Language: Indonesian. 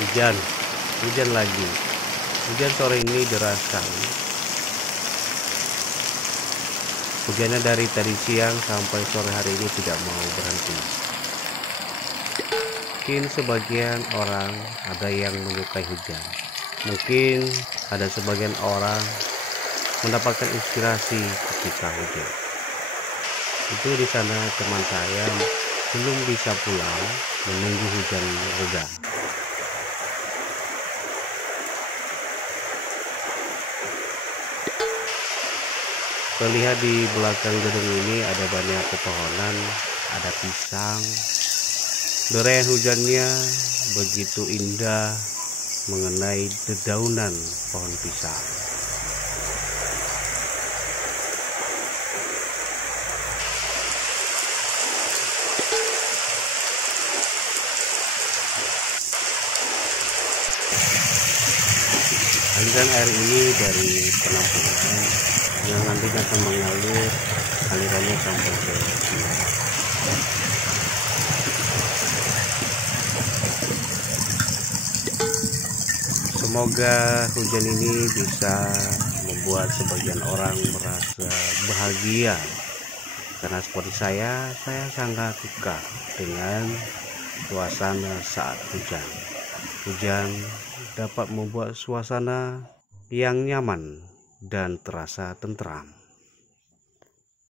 Hujan, hujan lagi. Hujan sore ini deras sekali. Hujannya dari tadi siang sampai sore hari ini tidak mau berhenti. Mungkin sebagian orang ada yang menyukai hujan. Mungkin ada sebagian orang mendapatkan inspirasi ketika hujan. Itu di sana teman saya belum bisa pulang, menunggu hujan reda. Terlihat di belakang gedung ini ada banyak pepohonan, ada pisang. Derai hujannya begitu indah mengenai dedaunan pohon pisang. Aliran air ini dari penampungan yang nanti akan mengalir alirannya sampai ke sini. Semoga hujan ini bisa membuat sebagian orang merasa bahagia, karena seperti saya sangat suka dengan suasana saat hujan. Hujan dapat membuat suasana yang nyaman dan terasa tentram.